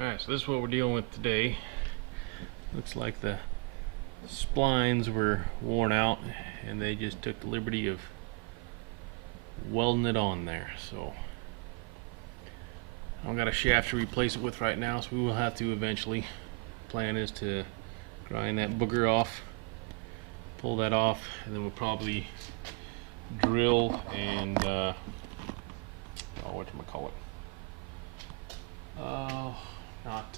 Alright, so this is what we're dealing with today. Looks like the splines were worn out and they just took the liberty of welding it on there. So I don't got a shaft to replace it with right now, so we will have to eventually. Plan is to grind that booger off, pull that off, and then we'll probably drill and whatchamacallit, not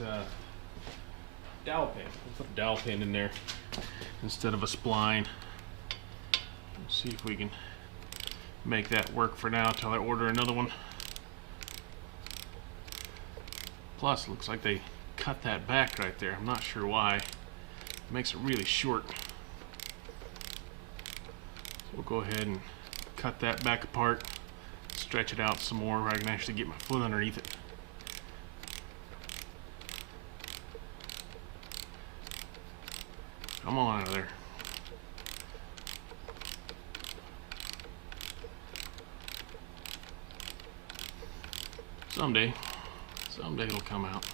dowel pin. We'll put a dowel pin in there instead of a spline. Let's see if we can make that work for now until I order another one. Plus, it looks like they cut that back right there. I'm not sure why. It makes it really short. So we'll go ahead and cut that back apart, stretch it out some more where I can actually get my foot underneath it. Come on out of there. Someday it'll come out.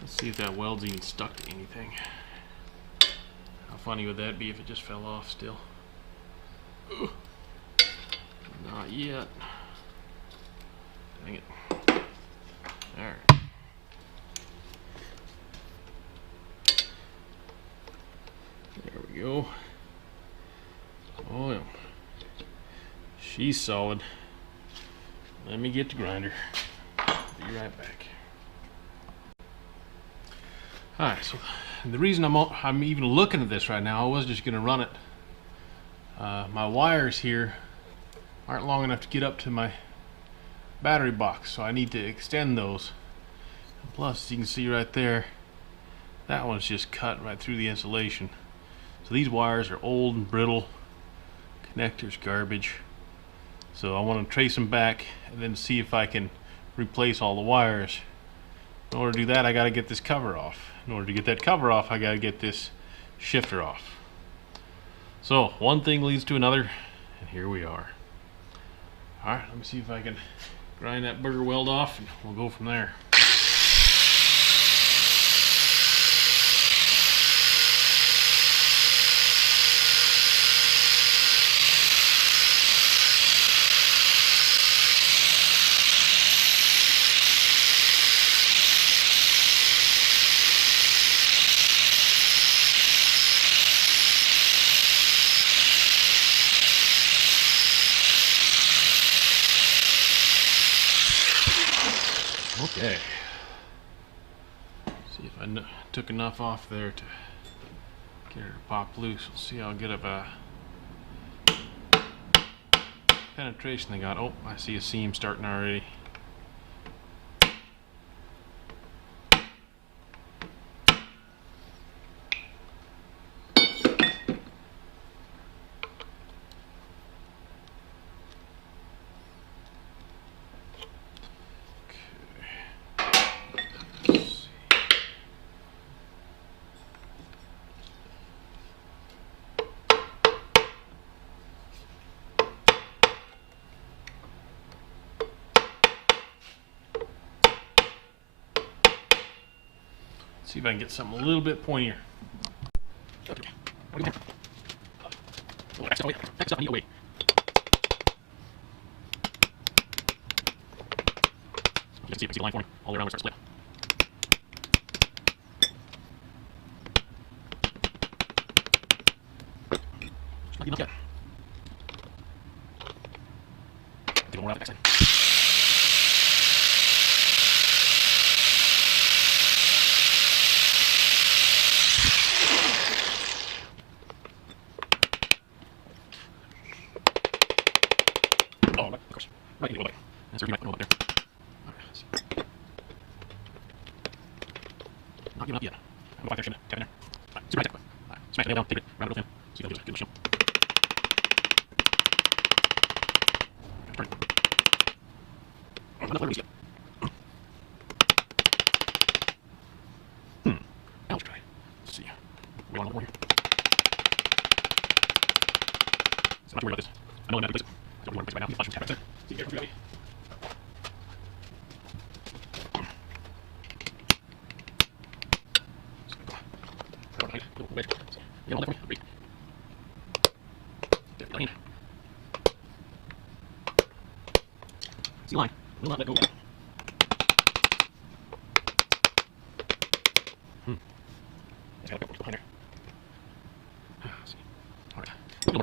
Let's see if that weld's even stuck to anything. How funny would that be if it just fell off still? Ugh. Not yet. Dang it. Alright. There we go. Oh yeah. She's solid. Let me get the grinder. Be right back. Alright, so the reason I'm even looking at this right now, I was just going to run it. My wires here aren't long enough to get up to my battery box, so I need to extend those. And plus, you can see right there, that one's just cut right through the insulation. So these wires are old and brittle. Connectors garbage. So I want to trace them back and then see if I can replace all the wires. In order to do that, I got to get this cover off. In order to get that cover off, I got to get this shifter off. So one thing leads to another, and here we are. Alright, let me see if I can grind that booger weld off and we'll go from there. Okay. See if I took enough off there to get her to pop loose. We'll see how good of a penetration they got. Oh, I see a seam starting already. See if I can get something a little bit pointier. You can see if I can see the line forming all the way around where it starts to split. Not enough yet. Get more out the backside. Oh, of course. Right in the way. That's where you might put a little bit there. Alright, let's see. Not giving up yet. I'm going to find there, tap in there. Alright, super high tech. Alright, smash the nail down, take it, round it real thin. See if that'll give us a good shim. Turn it. Oh, enough leverage yet. Now let's try. Let's see. We want a little more here. So I'm not too worried about this. I know I'm not going to replace it. I don't really want to replace it right now. Get the flash and tap right there. See if you can Will not let go. It's got a couple behind there. Let's see. All right. Clean up.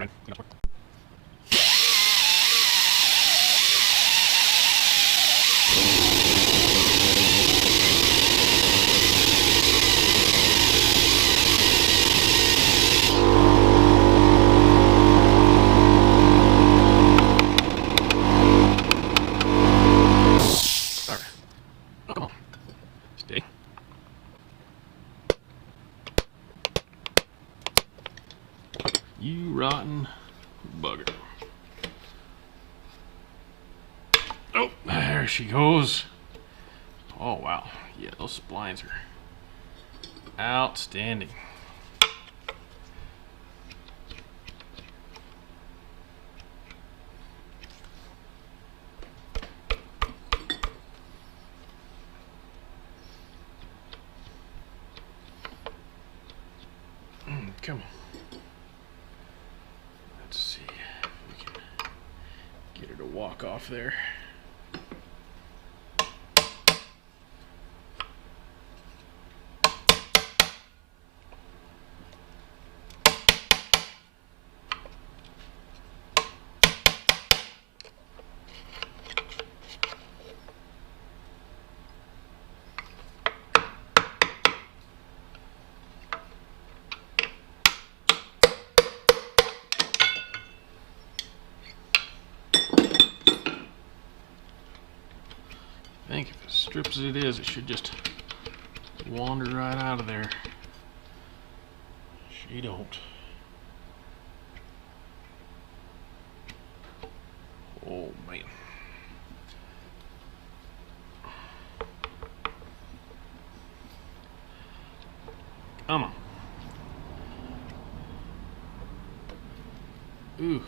You rotten bugger. Oh, there she goes. Oh, wow. Yeah, those splines are outstanding. Come on. Let's see if we can get her to walk off there. I think if as stripped as it is, it should just wander right out of there. She don't. Oh man. Come on. Ooh.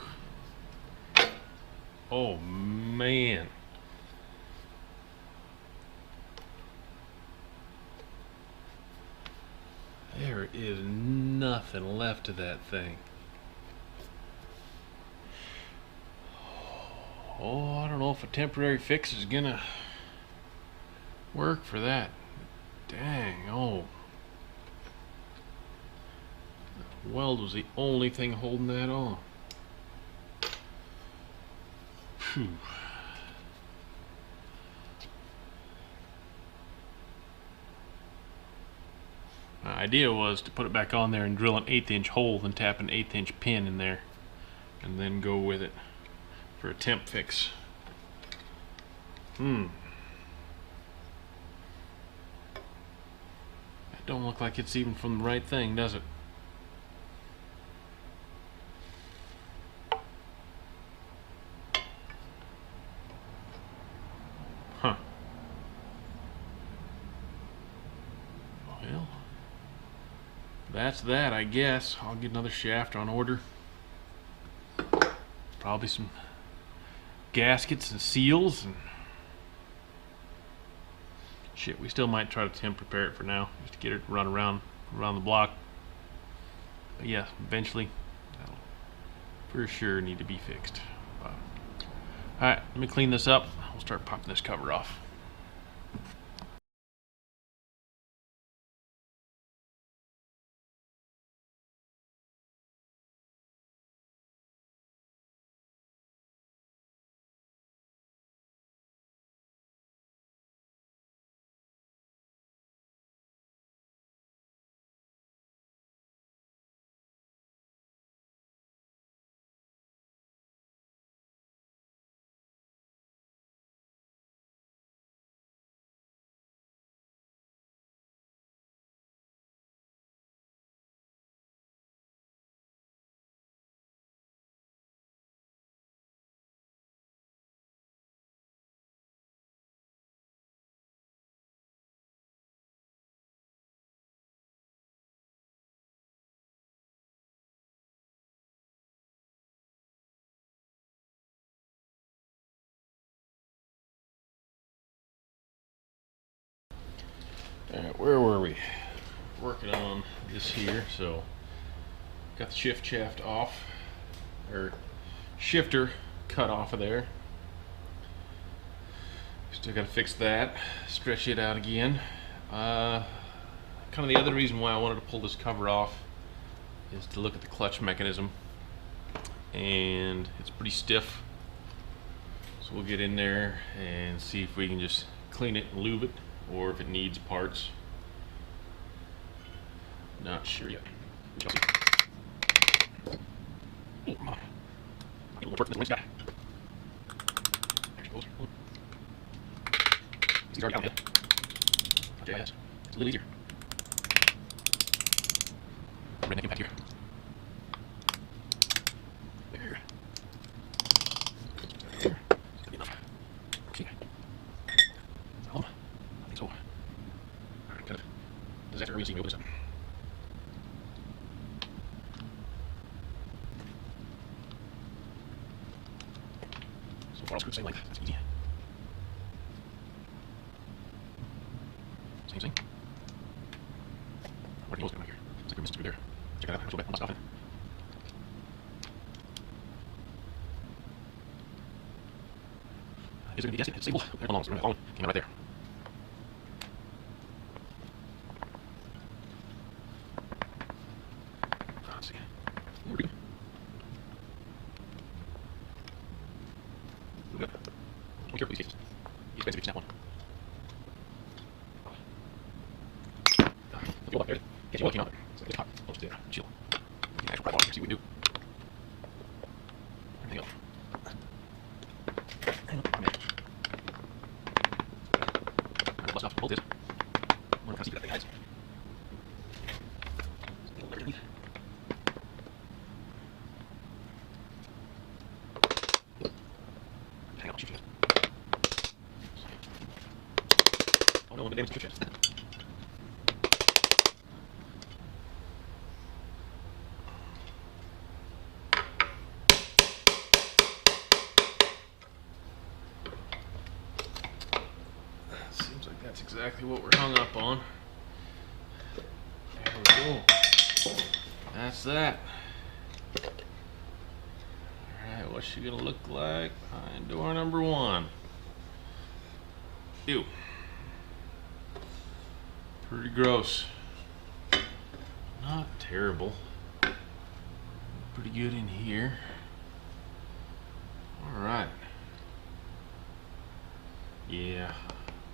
Oh man. There is nothing left of that thing. Oh, I don't know if a temporary fix is gonna work for that. Dang, oh. The weld was the only thing holding that on. Phew. My idea was to put it back on there and drill an 1/8 inch hole and tap an 1/8 inch pin in there and then go with it for a temp fix. That don't look like it's even from the right thing, does it? Huh. Well, that's that, I guess. I'll get another shaft on order. Probably some gaskets and seals and shit. We still might try to temp prepare it for now, just to get it to run around the block. But yeah, eventually that'll for sure need to be fixed. Alright, let me clean this up. We'll start popping this cover off. Alright, where were we? Working on this here, so got the shift shaft off, or shifter cut off of there. Still gotta fix that, stretch it out again. Kind of the other reason why I wanted to pull this cover off is to look at the clutch mechanism, and it's pretty stiff. So we'll get in there and see if we can just clean it and lube it, or if it needs parts. Not sure yet. He's already out yet. Okay, it's a little easier. Redneck impact here. There. There. That'll be enough. Okay. Is that all? I think so. Alright, kind of disaster. We'll see me open this up. So far, all screwed the same length. That's easy. Same thing. What are you going on here? Looks like we missed through there. Check that out. I'm not stopping. Is it going to be gasket? It's stable. There, hold on. Came out right there. Let's see. There we go. Good. Be careful with these cases. Be expensive if you snap one. Go back there. Catch you while it came out. It's hot. Don't stay there. Chill. Get the actual pry bar here. See what we can do. Everything else. Hang on. I'm in. I'm gonna bust off the bolt is. I'm gonna see what that thing hides. Hang on, shoot you. Oh no, I'm gonna damage the chest. That's exactly what we're hung up on. There we go. That's that. Alright, what's she gonna look like behind door number 1? Ew. Pretty gross. Not terrible. Pretty good in here. Alright. Yeah.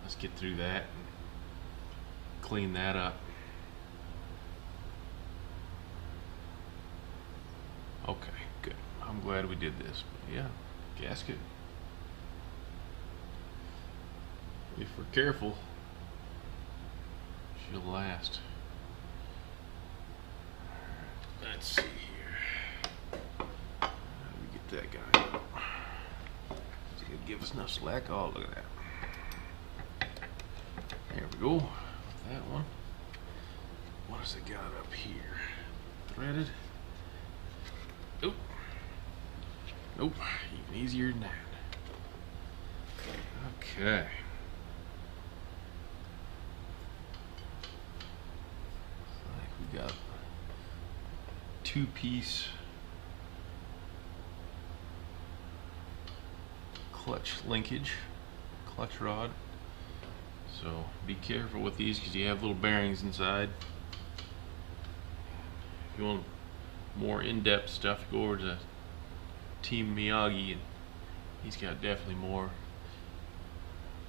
Let's get through that and clean that up. Okay, good. I'm glad we did this. But yeah, gasket. If we're careful, she'll last. Alright, let's see here. How do we get that guy out? Is he gonna give us enough slack? Oh, look at that. There we go. That one. What has it got up here? Threaded. Nope. Nope. Even easier than that. Okay. Looks like we got 2-piece clutch linkage, clutch rod. So be careful with these because you have little bearings inside. If you want more in-depth stuff, go over to Team Miyagi, and he's got definitely more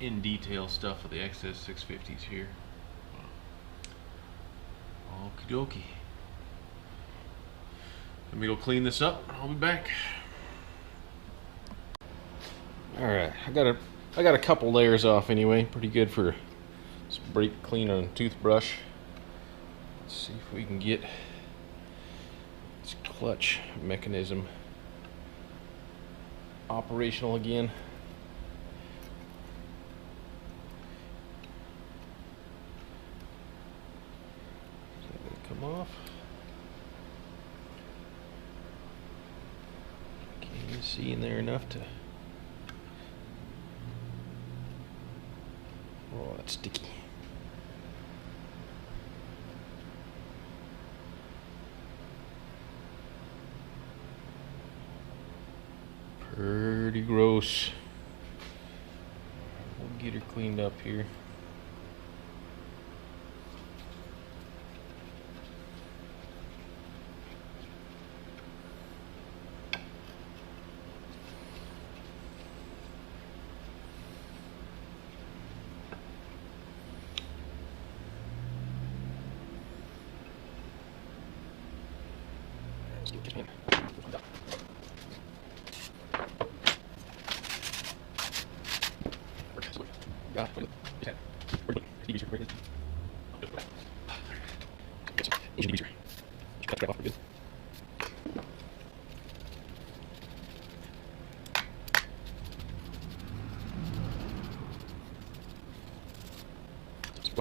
in-detail stuff with the XS650s here. Okie dokie. Let me go clean this up. I'll be back. All right, I got a couple layers off anyway. Pretty good for some brake cleaner and toothbrush. Let's see if we can get this clutch mechanism operational again. Is that gonna come off? Can't even see in there enough to. Oh, that's sticky. Pretty gross. We'll get her cleaned up here.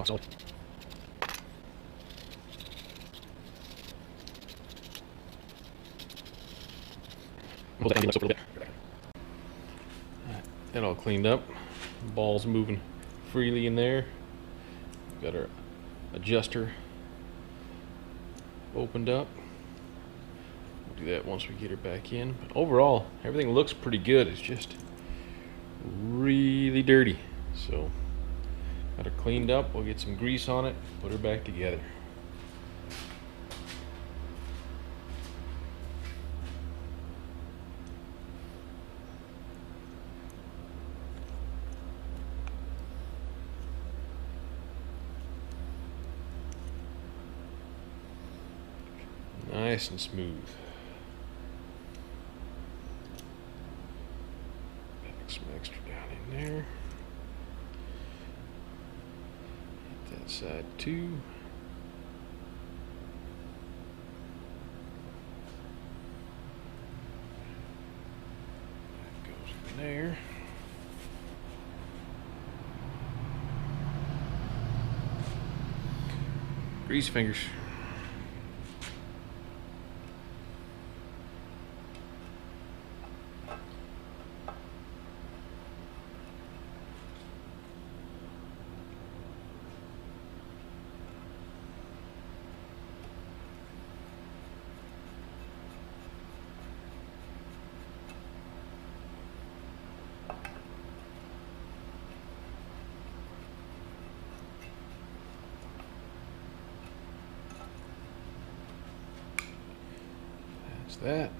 Solid. Hold that engine up a little bit. Alright, that all cleaned up. Ball's moving freely in there. Got our adjuster opened up. We'll do that once we get her back in. But overall, everything looks pretty good. It's just really dirty. So got her cleaned up. We'll get some grease on it, put her back together. Nice and smooth. Pack some extra down in there. Hit that side too. That goes in there. Grease fingers. That.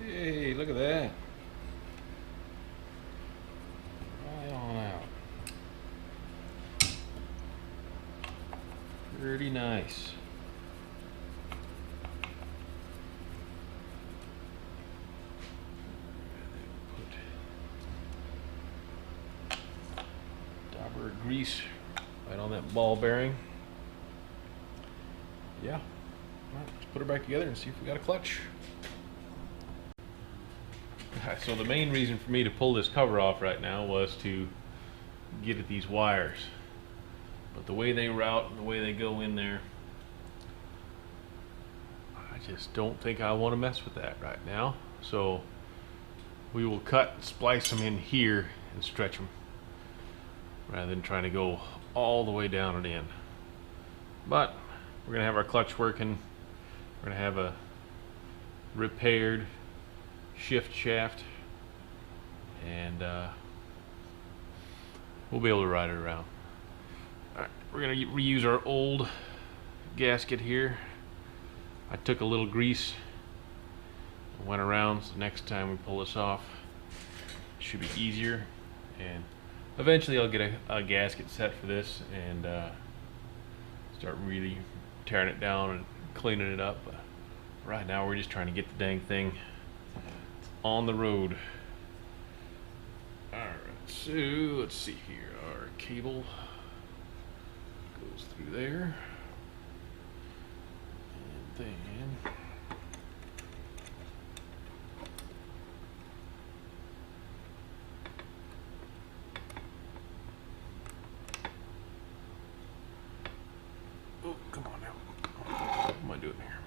Hey, look at that. Right on out. Pretty nice. Grease right on that ball bearing. Yeah. All right, let's put her back together and see if we got a clutch. So the main reason for me to pull this cover off right now was to get at these wires. But the way they route and the way they go in there, I just don't think I want to mess with that right now. So we will cut, splice them in here and stretch them, rather than trying to go all the way down and in. But we're gonna have our clutch working. We're gonna have a repaired shift shaft, and we'll be able to ride it around. All right, we're gonna reuse our old gasket here. I took a little grease, went around, so next time we pull this off, it should be easier. And eventually I'll get a gasket set for this and start really tearing it down and cleaning it up. But right now we're just trying to get the dang thing on the road. Alright, so let's see here. Our cable goes through there. And then come on now. What am I doing here?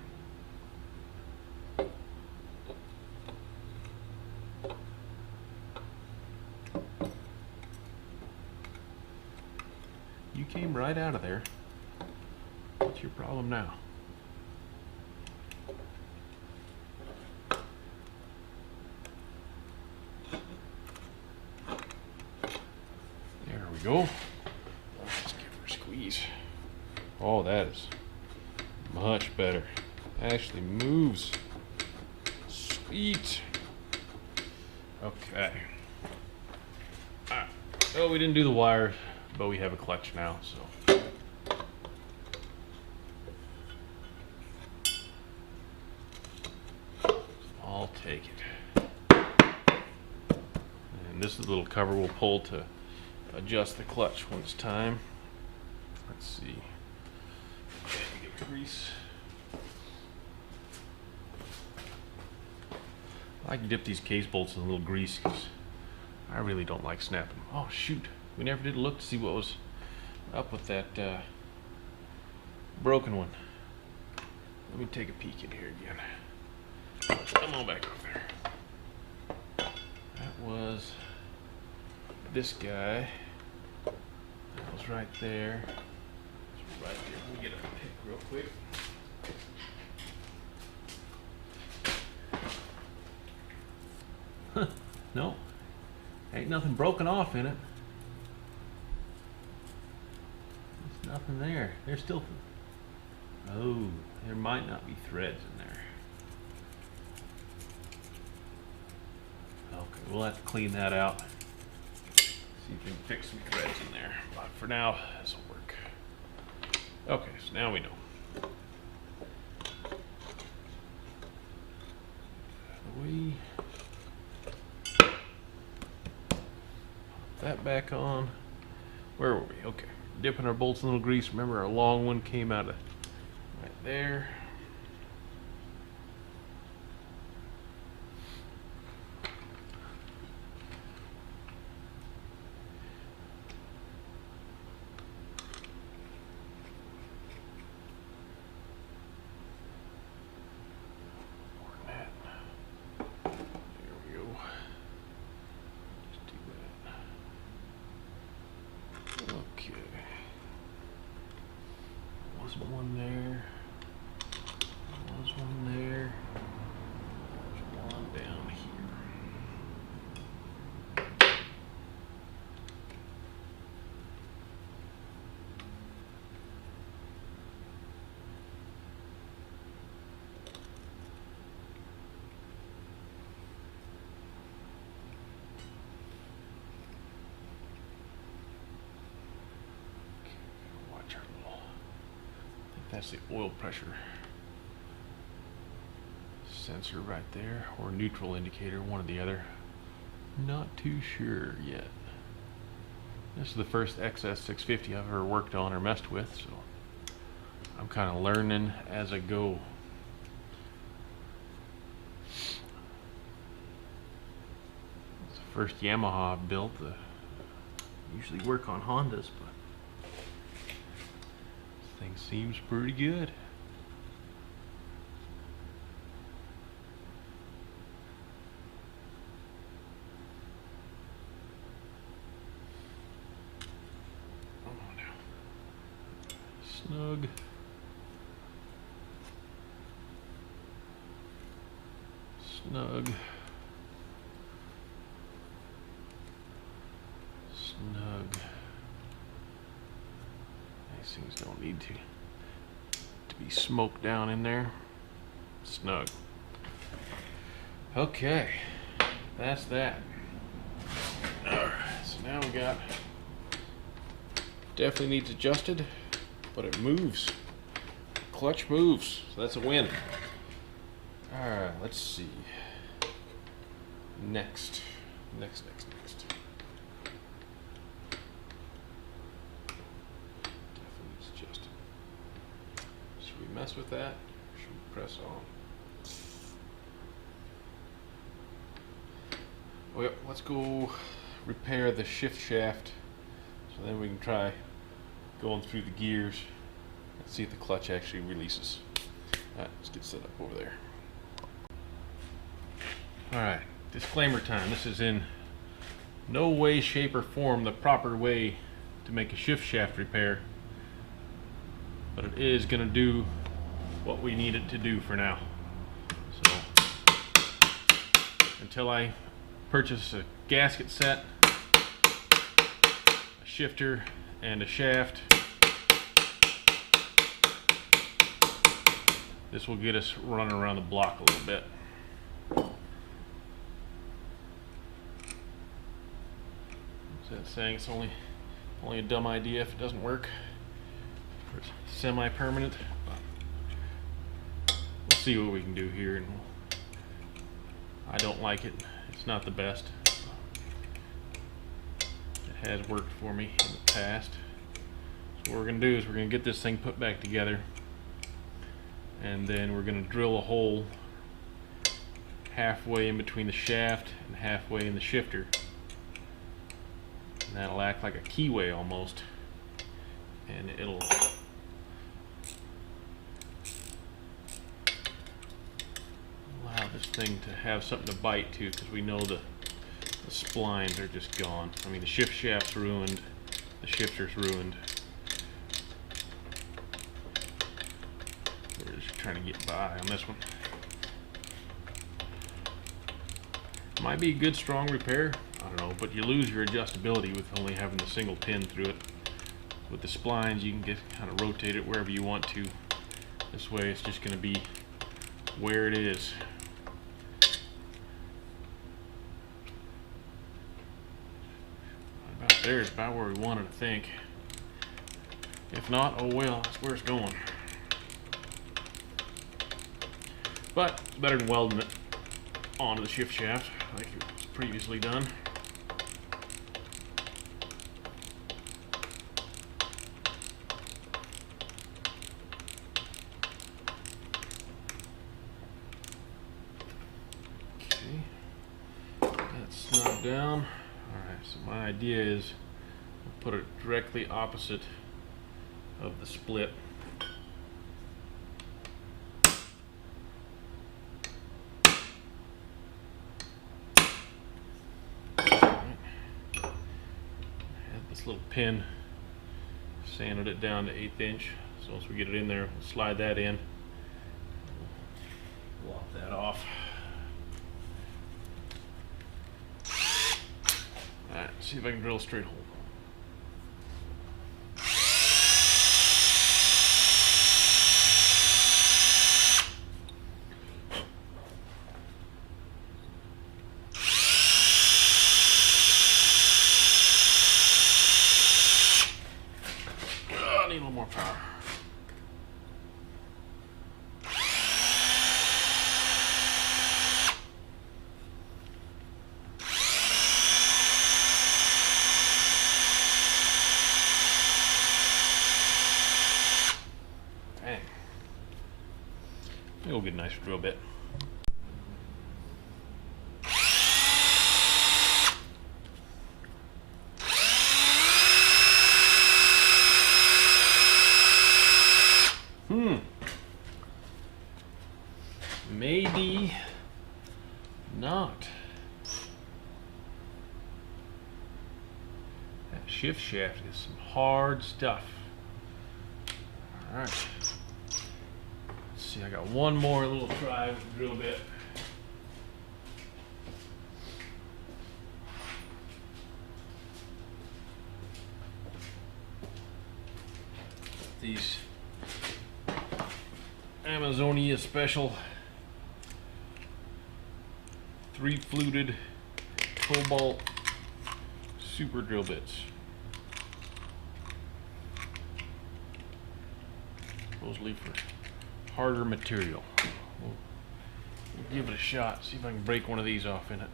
came right out of there. What's your problem now? There we go. Let's give her a squeeze. Oh, that is much better. Actually moves. Sweet. Okay. Alright. So we didn't do the wires, but we have a clutch now, so. I'll take it. And this little cover will pull to adjust the clutch when it's time. Let's see. Okay, get grease. I like to dip these case bolts in a little grease because I really don't like snapping them. Oh shoot, we never did look to see what was up with that broken one. Let me take a peek in here again. Come on back up there. That was this guy. That was right there. Right there. Let me get a pick real quick. No, ain't nothing broken off in it. There's nothing there. There's still, oh, there might not be threads in there. Okay, we'll have to clean that out. See if we can fix some threads in there. But for now, this will work. Okay, so now we know. That back on. Where were we? Okay. Dipping our bolts in a little grease. Remember our long one came out of right there. One there. There's one there. There's one down here. Okay, watch our little. That's the oil pressure sensor right there, or neutral indicator, one or the other. Not too sure yet. This is the first XS650 I've ever worked on or messed with, so I'm kind of learning as I go. It's the first Yamaha I've built. Usually work on Hondas, but thing seems pretty good. Come on now. Snug. Snug. Snug. These things don't need to be smoked down in there. Snug. Okay, that's that. Alright, so now we got, definitely needs adjusted, but it moves. Clutch moves, so that's a win. Alright, let's see. Next. Mess with that, should we press on? Well, let's go repair the shift shaft so then we can try going through the gears and see if the clutch actually releases. Alright, let's get set up over there. Alright, disclaimer time. This is in no way, shape, or form the proper way to make a shift shaft repair, but it is going to do what we need it to do for now. So until I purchase a gasket set, a shifter, and a shaft, this will get us running around the block a little bit. What's that saying? It's only a dumb idea if it doesn't work. Or it's semi-permanent. We'll see what we can do here, and I don't like it. It's not the best. It has worked for me in the past. So what we're going to do is we're going to get this thing put back together, and then we're going to drill a hole halfway in between the shaft and halfway in the shifter. And that'll act like a keyway almost, and it'll allow this thing to have something to bite to, because we know the splines are just gone. I mean, the shift shaft's ruined, the shifter's ruined. We're just trying to get by on this one. Might be a good strong repair, I don't know, but you lose your adjustability with only having the single pin through it. With the splines, you can get kind of rotate it wherever you want to. This way it's just going to be where it is. About there is about where we want it, I think. If not, oh well, that's where it's going. But it's better than welding it onto the shift shaft like it was previously done. Okay, that's snug down. Alright, so my idea is I'll put it directly opposite of the split. Little pin, sanded it down to 1/8 inch. So once we get it in there, we'll slide that in, lock that off. Alright, see if I can drill a straight hole. I need a little more power. Dang. It'll get a nice drill bit. Maybe not. That shift shaft is some hard stuff. Alright. Let's see, I got one more little try with the drill bit. These Amazonia special 3-fluted cobalt super drill bits. Supposedly for harder material. We'll give it a shot, see if I can break one of these off in it.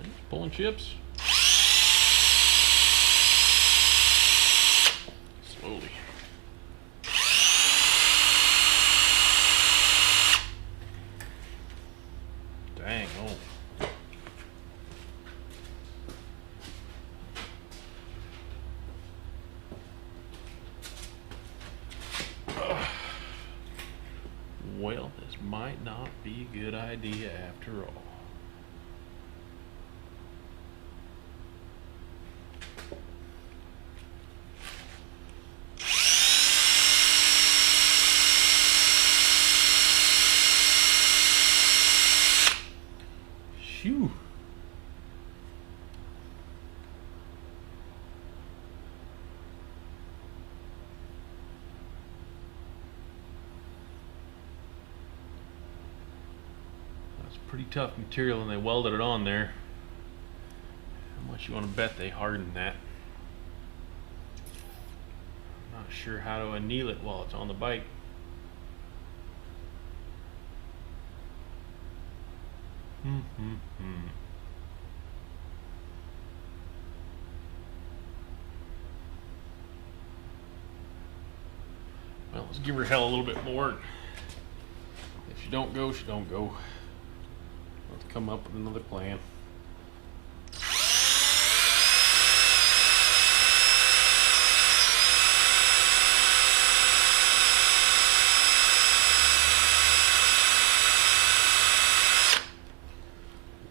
It's pulling chips. Slowly. Dang, oh. Well, this might not be a good idea after all. Phew. That's pretty tough material, and they welded it on there. How much you want to bet they hardened that? I'm not sure how to anneal it while it's on the bike. Well, let's give her hell a little bit more. If she don't go, she don't go. Let's come up with another plan.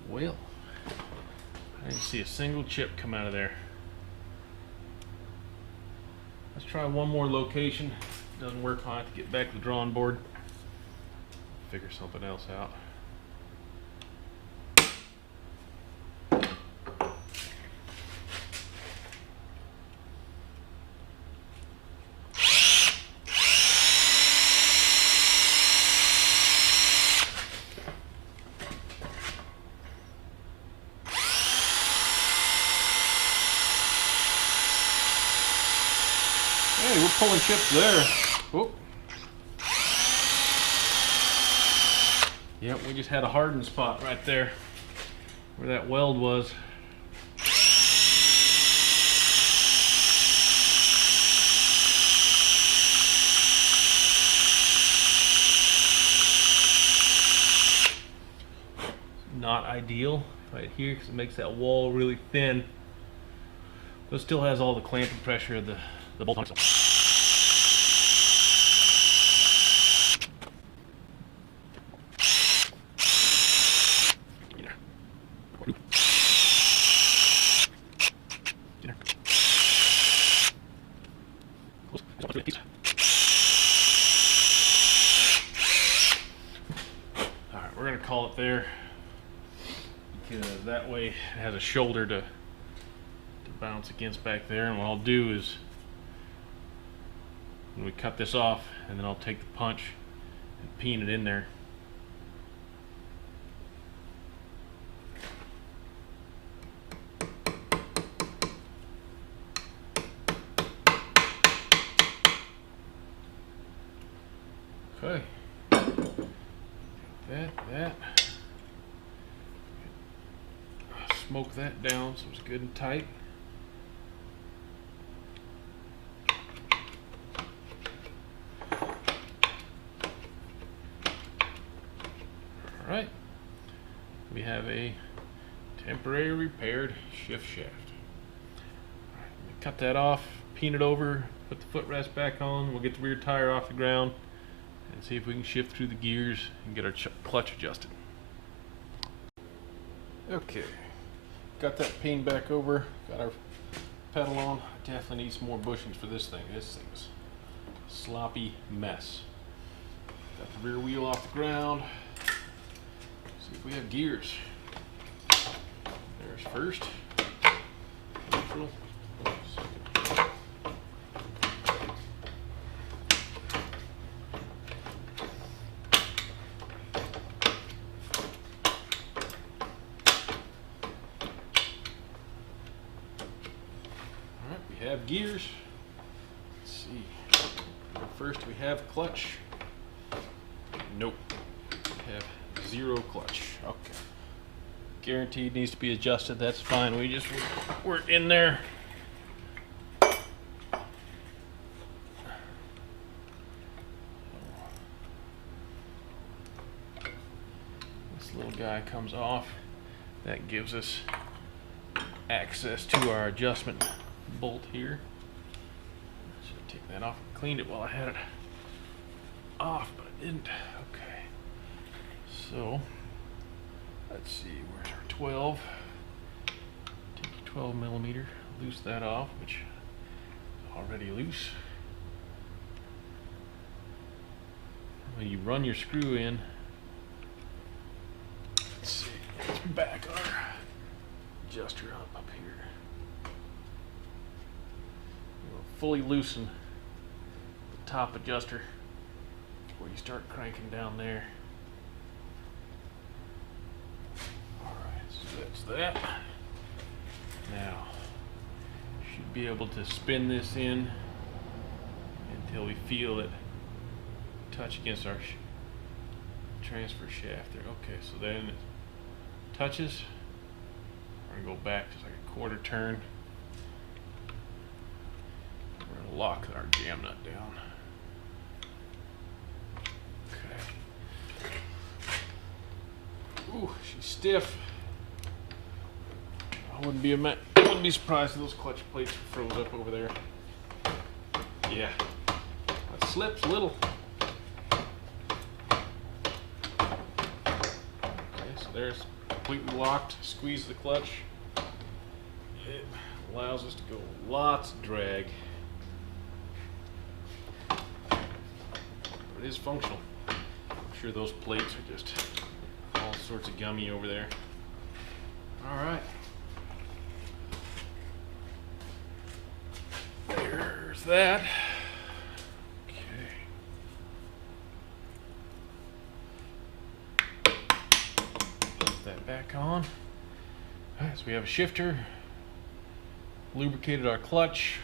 Well, I didn't see a single chip come out of there. Let's try one more location. Doesn't work, I'll have to get back to the drawing board. Figure something else out. Hey, we're pulling chips there. Oh. Yep, we just had a hardened spot right there where that weld was. Not ideal right here because it makes that wall really thin, but it still has all the clamping pressure of the bolt on itself. Alright, we're going to call it there because that way it has a shoulder to bounce against back there, and what I'll do is when we cut this off, and then I'll take the punch and peen it in there. Okay. That. Smoke that down so it's good and tight. Alright. We have a temporary repaired shift shaft. Alright, cut that off, peen it over, put the footrest back on, we'll get the rear tire off the ground and see if we can shift through the gears and get our clutch adjusted. Okay, got that peen back over, got our pedal on. Definitely need some more bushings for this thing. This thing's a sloppy mess. Got the rear wheel off the ground. See if we have gears. There's first, neutral, second. Have gears. Let's see. First we have clutch. Nope. We have zero clutch. Okay. Guaranteed needs to be adjusted. That's fine. We're in there. This little guy comes off. That gives us access to our adjustment bolt here. Should have taken that off and cleaned it while I had it off, but I didn't. Okay. So let's see, where's our 12? Take your 12 millimeter, loose that off, which is already loose. When you run your screw in, let's see, it's back our adjuster up here. We'll fully loosen the top adjuster before you start cranking down there. Alright, so that's that. Now, should be able to spin this in until we feel it touch against our transfer shaft there. Okay, so then it touches. We're going to go back just like a quarter turn. We're going to lock our jam nut down. Okay. Ooh, she's stiff. I wouldn't be surprised if those clutch plates froze up over there. Yeah, that slips a little. Okay, so there's completely locked. Squeeze the clutch. It allows us to go lots of drag. But it is functional. I'm sure those plates are just all sorts of gummy over there. All right. There's that. Okay. Put that back on. Alright, so we have a shifter. Lubricated our clutch.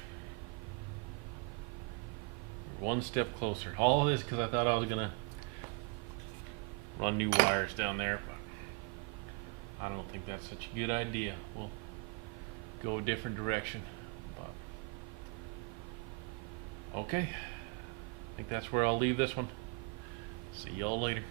We're one step closer. All of this because I thought I was gonna run new wires down there, but I don't think that's such a good idea. We'll go a different direction. Okay, I think that's where I'll leave this one. See y'all later.